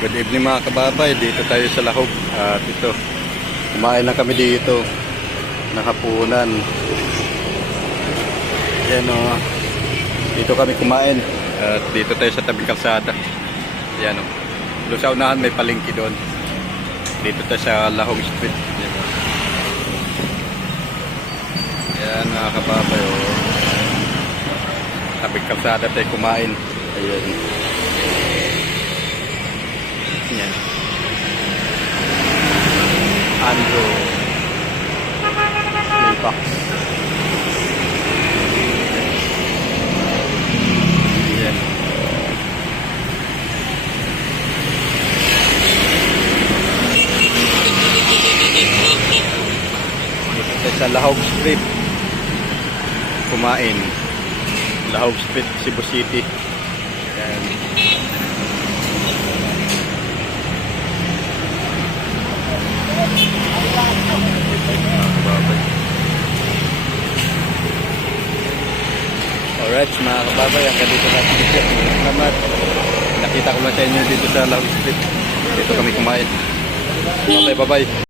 Good evening mga kababay, dito tayo sa Lahog. At ito, kumain lang kami dito ng hapunan. Yan o, dito kami kumain. At dito tayo sa tabing kalsada. Yan o, doon sa unahan may palengke doon. Dito tayo sa Lahog Street. Yan, yan mga kababay o, tabing kalsada tayo kumain. Ayan. Yan. Andrew Playbox. Yan. Dito sa Lahog Street kumain. Lahog Street, Cebu City. Yan. Alright mga kababay, hanggang dito natin video. Salamat. Nakita ko lang sa inyo dito sa Lahog Street. Dito kami kumain. Bye bye.